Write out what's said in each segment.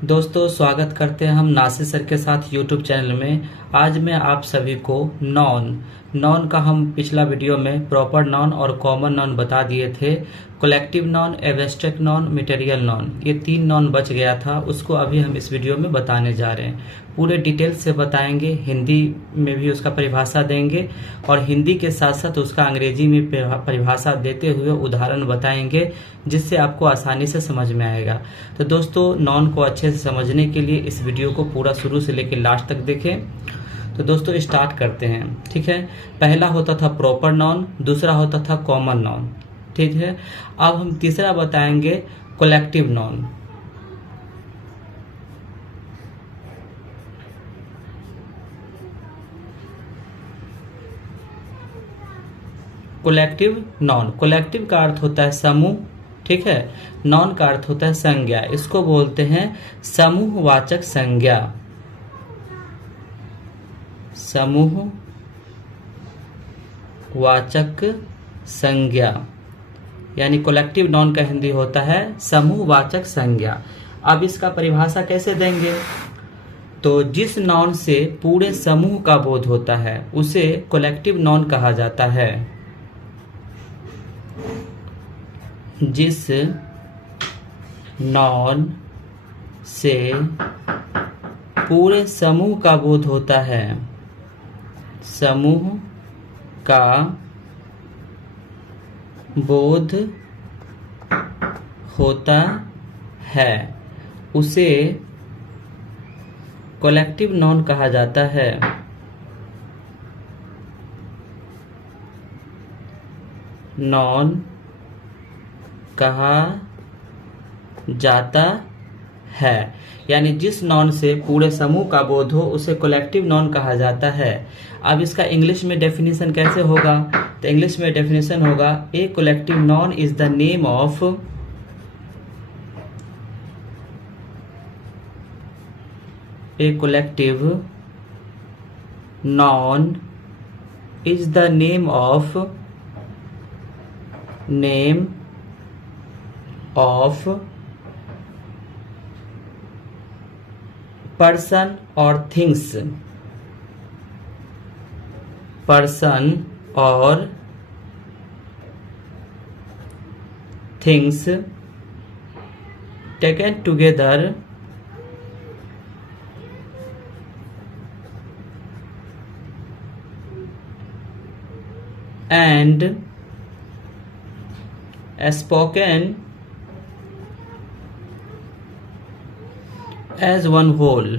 दोस्तों स्वागत करते हैं हम नासिर सर के साथ यूट्यूब चैनल में। आज मैं आप सभी को नॉन का हम पिछला वीडियो में प्रॉपर नॉन और कॉमन नॉन बता दिए थे। Collective noun, abstract non, material non, ये 3 नॉन बच गया था, उसको अभी हम इस वीडियो में बताने जा रहे हैं। पूरे डिटेल से बताएंगे, हिंदी में भी उसका परिभाषा देंगे और हिंदी के साथ साथ उसका अंग्रेजी में परिभाषा देते हुए उदाहरण बताएंगे, जिससे आपको आसानी से समझ में आएगा। तो दोस्तों नॉन को अच्छे से समझने के लिए इस वीडियो को पूरा शुरू से लेकर लास्ट तक देखें। तो दोस्तों स्टार्ट करते हैं, ठीक है। पहला होता था प्रॉपर नॉन, दूसरा होता था कॉमन नॉन, ठीक है। अब हम तीसरा बताएंगे collective noun. Collective noun, collective का अर्थ होता है समूह, ठीक है। नॉन का अर्थ होता है संज्ञा, इसको बोलते हैं समूहवाचक संज्ञा। समूहवाचक संज्ञा यानी कलेक्टिव नॉन का हिंदी होता है समूहवाचक संज्ञा। अब इसका परिभाषा कैसे देंगे? तो जिस नॉन से पूरे समूह का बोध होता है उसे कलेक्टिव नॉन कहा जाता है। जिस नॉन से पूरे समूह का बोध होता है, समूह का बोध होता है, उसे कलेक्टिव नॉन कहा जाता है। नॉन कहा जाता है, यानी जिस नॉन से पूरे समूह का बोध हो उसे कलेक्टिव नॉन कहा जाता है। अब इसका इंग्लिश में डेफिनेशन कैसे होगा? तो इंग्लिश में डेफिनेशन होगा a collective noun is the name of a collective noun is the name of person और थिंग्स, पर्सन और things taken together and spoken as one whole,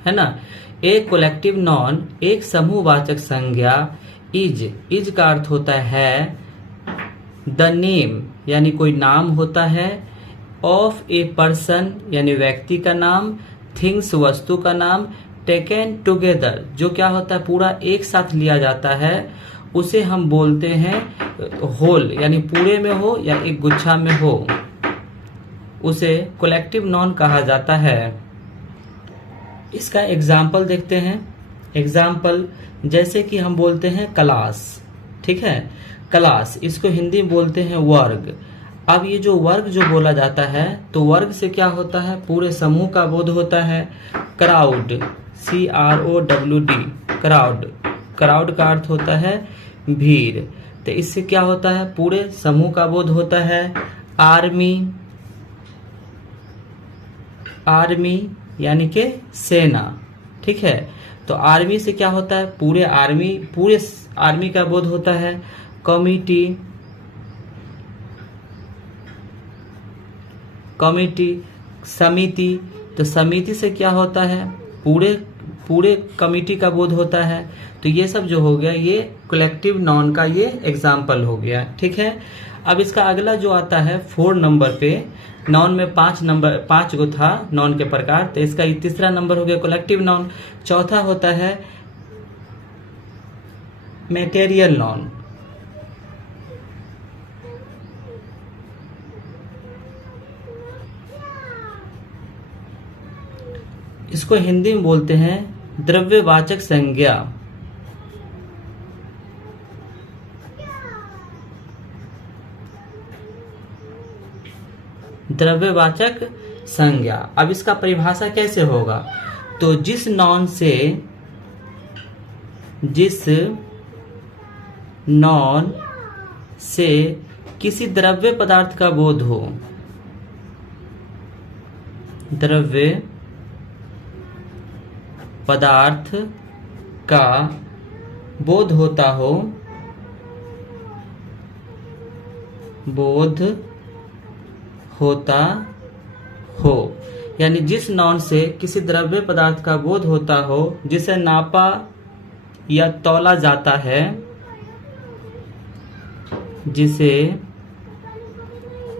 है ना। एक कलेक्टिव नॉन, एक समूहवाचक संज्ञा, इज का अर्थ होता है द नेम यानी कोई नाम होता है, ऑफ ए पर्सन यानी व्यक्ति का नाम, थिंग्स वस्तु का नाम, टेकन टुगेदर जो क्या होता है पूरा एक साथ लिया जाता है, उसे हम बोलते हैं होल यानी पूरे में हो या एक गुच्छा में हो, उसे कलेक्टिव नॉन कहा जाता है। इसका एग्जाम्पल देखते हैं। एग्जाम्पल जैसे कि हम बोलते हैं क्लास, ठीक है। क्लास इसको हिंदी में बोलते हैं वर्ग। अब ये जो वर्ग जो बोला जाता है तो वर्ग से क्या होता है पूरे समूह का बोध होता है। क्राउड, CROWD, क्राउड का अर्थ होता है भीड़, तो इससे क्या होता है पूरे समूह का बोध होता है। आर्मी यानी कि सेना, ठीक है। तो आर्मी से क्या होता है पूरे आर्मी का बोध होता है। कमिटी, समिति, तो समिति से क्या होता है पूरे कमिटी का बोध होता है। तो ये सब जो हो गया ये कलेक्टिव नॉन का ये एग्जाम्पल हो गया, ठीक है। अब इसका अगला जो आता है 4 नंबर पे, नॉन में 5 गो था नॉन के प्रकार, तो इसका तीसरा नंबर हो गया कलेक्टिव नॉन। चौथा होता है मटेरियल नॉन। इसको हिंदी में बोलते हैं द्रव्यवाचक संज्ञा। द्रव्यवाचक संज्ञा। अब इसका परिभाषा कैसे होगा? तो जिस नॉन से किसी द्रव्य पदार्थ का बोध हो, द्रव्य पदार्थ का बोध होता हो, बोध होता हो, यानी जिस नॉन से किसी द्रव्य पदार्थ का बोध होता हो, जिसे नापा या तौला जाता है, जिसे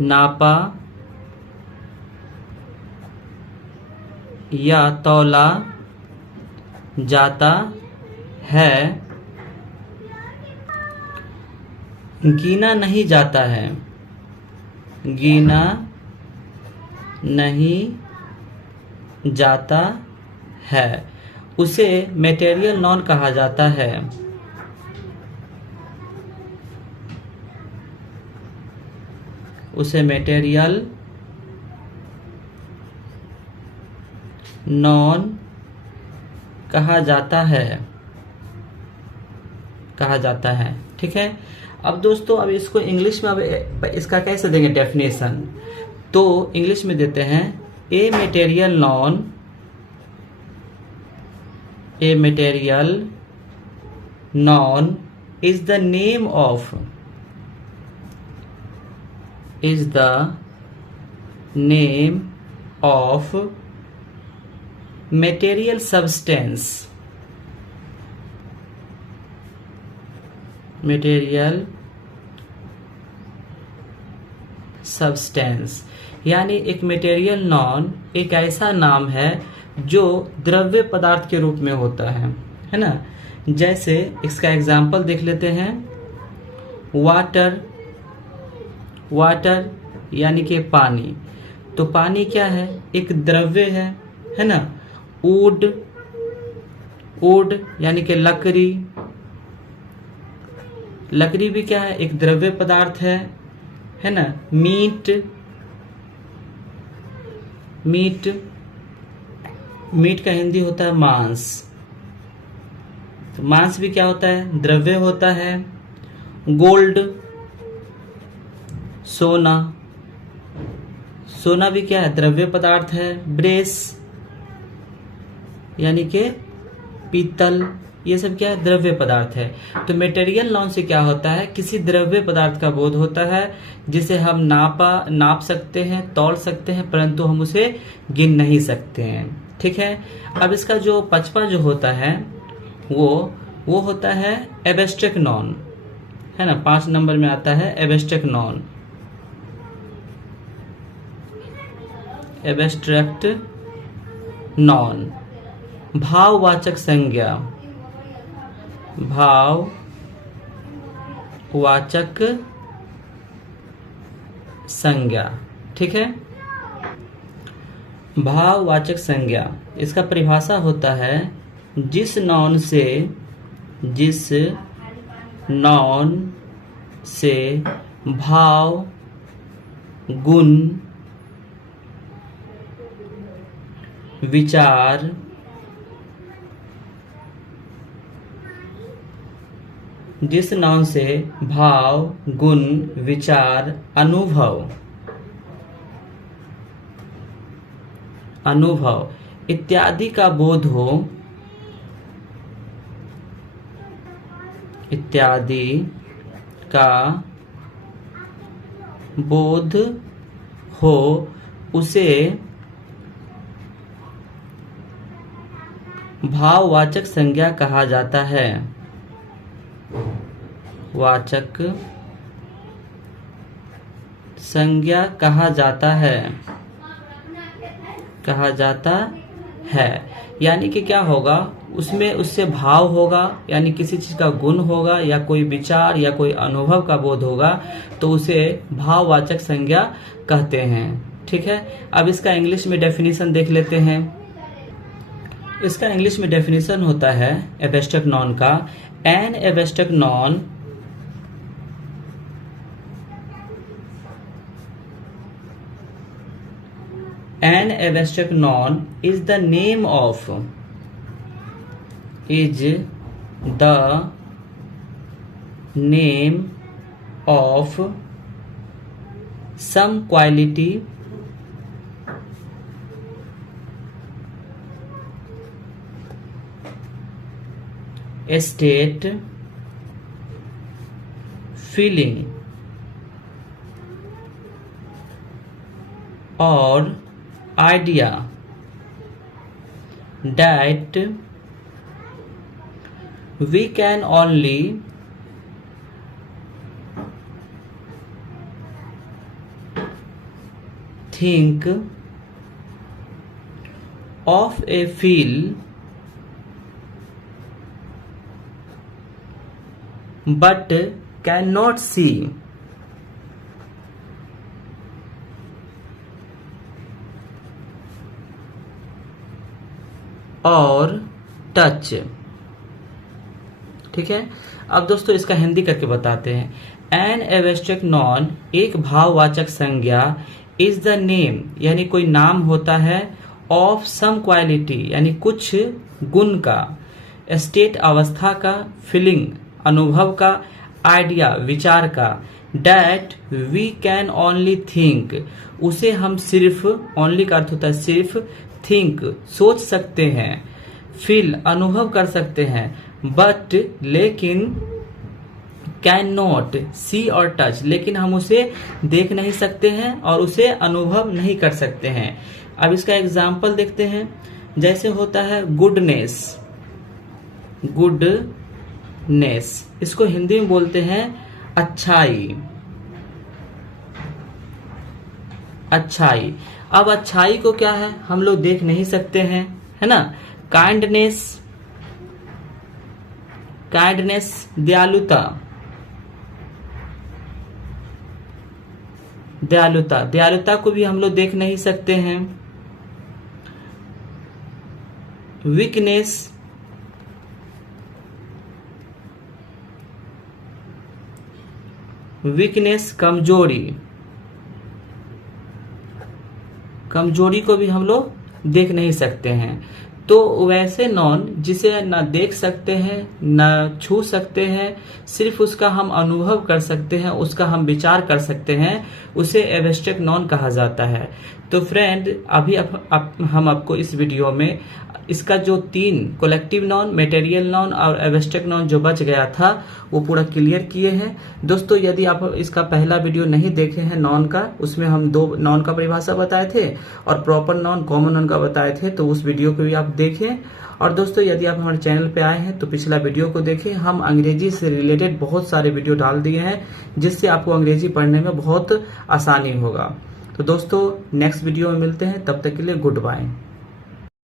नापा या तौला जाता है, गिना नहीं जाता है, गिना नहीं जाता है, उसे मटेरियल नॉन कहा जाता है। उसे मटेरियल नॉन कहा जाता है। ठीक है। अब दोस्तों, अब इसको इंग्लिश में अब इसका कैसे देंगे डेफिनेशन? तो इंग्लिश में देते हैं a material non is the name of material substance, यानी एक मटेरियल नॉन एक ऐसा नाम है जो द्रव्य पदार्थ के रूप में होता है ना। जैसे इसका एग्जाम्पल देख लेते हैं। वाटर यानी कि पानी। तो पानी क्या है? एक द्रव्य है ना। वुड यानी कि लकड़ी भी क्या है? एक द्रव्य पदार्थ है ना। मीट का हिंदी होता है मांस। तो मांस भी क्या होता है? द्रव्य होता है। गोल्ड, सोना भी क्या है? द्रव्य पदार्थ है। ब्रेस यानी कि पीतल, ये सब क्या है? द्रव्य पदार्थ है। तो मटेरियल नॉन से क्या होता है? किसी द्रव्य पदार्थ का बोध होता है जिसे हम नाप सकते हैं, तौल सकते हैं, परंतु हम उसे गिन नहीं सकते हैं। ठीक है। अब इसका जो पचपा जो होता है वो होता है एब्स्ट्रैक्ट नॉन, है ना। 5 नंबर में आता है एब्स्ट्रैक्ट नॉन। भाववाचक संज्ञा। ठीक है। भाववाचक संज्ञा, इसका परिभाषा होता है जिस नॉन से भाव, गुण, विचार, जिस नाम से भाव, गुण, विचार, अनुभव इत्यादि का बोध हो, उसे भाववाचक संज्ञा कहा जाता है। वाचक संज्ञा कहा जाता है। यानी कि क्या होगा? उसमें उससे भाव होगा, यानी किसी चीज का गुण होगा या कोई विचार या कोई अनुभव का बोध होगा, तो उसे भाववाचक संज्ञा कहते हैं। ठीक है। अब इसका इंग्लिश में डेफिनेशन देख लेते हैं। इसका इंग्लिश में डेफिनेशन होता है एब्स्ट्रैक्ट नॉन का, an abstract non An abstract noun is the name of some quality, state, feeling or idea that we can only think of a feel but cannot see और touch. ठीक है, अब दोस्तों इसका हिंदी करके बताते हैं। एन एब्स्ट्रैक्ट नॉन एक भाववाचक संज्ञा, इज द नेम यानी कोई नाम होता है, ऑफ सम क्वालिटी यानी कुछ गुण का, स्टेट अवस्था का, फीलिंग अनुभव का, आइडिया विचार का, that we can only think उसे हम सिर्फ, ओनली का अर्थ होता है सिर्फ, थिंक सोच सकते हैं, फील अनुभव कर सकते हैं, बट लेकिन, कैन नॉट सी और टच लेकिन हम उसे देख नहीं सकते हैं और उसे अनुभव नहीं कर सकते हैं। अब इसका एग्जाम्पल देखते हैं, जैसे होता है गुडनेस, गुडनेस इसको हिंदी में बोलते हैं अच्छाई, अच्छाई। अब अच्छाई को क्या है, हम लोग देख नहीं सकते हैं, है ना। काइंडनेस, काइंडनेस दयालुता, दयालुता, दयालुता को भी हम लोग देख नहीं सकते हैं। वीकनेस, वीकनेस कमजोरी, कमजोरी को भी हम लोग देख नहीं सकते हैं। तो वैसे नॉन जिसे ना देख सकते हैं ना छू सकते हैं, सिर्फ उसका हम अनुभव कर सकते हैं, उसका हम विचार कर सकते हैं, उसे एब्स्ट्रैक्ट नॉन कहा जाता है। तो फ्रेंड अभी हम आपको इस वीडियो में इसका जो 3 कलेक्टिव नॉन, मटेरियल नॉन और एब्स्ट्रैक्ट नॉन जो बच गया था वो पूरा क्लियर किए हैं। दोस्तों यदि आप इसका पहला वीडियो नहीं देखे हैं नॉन का, उसमें हम 2 नॉन का परिभाषा बताए थे और प्रॉपर नॉन, कॉमन नॉन का बताए थे, तो उस वीडियो को भी आप देखें। और दोस्तों यदि आप हमारे चैनल पे आए हैं तो पिछला वीडियो को देखें, हम अंग्रेजी से रिलेटेड बहुत सारे वीडियो डाल दिए हैं जिससे आपको अंग्रेजी पढ़ने में बहुत आसानी होगा। तो दोस्तों नेक्स्ट वीडियो में मिलते हैं, तब तक के लिए गुड बाय।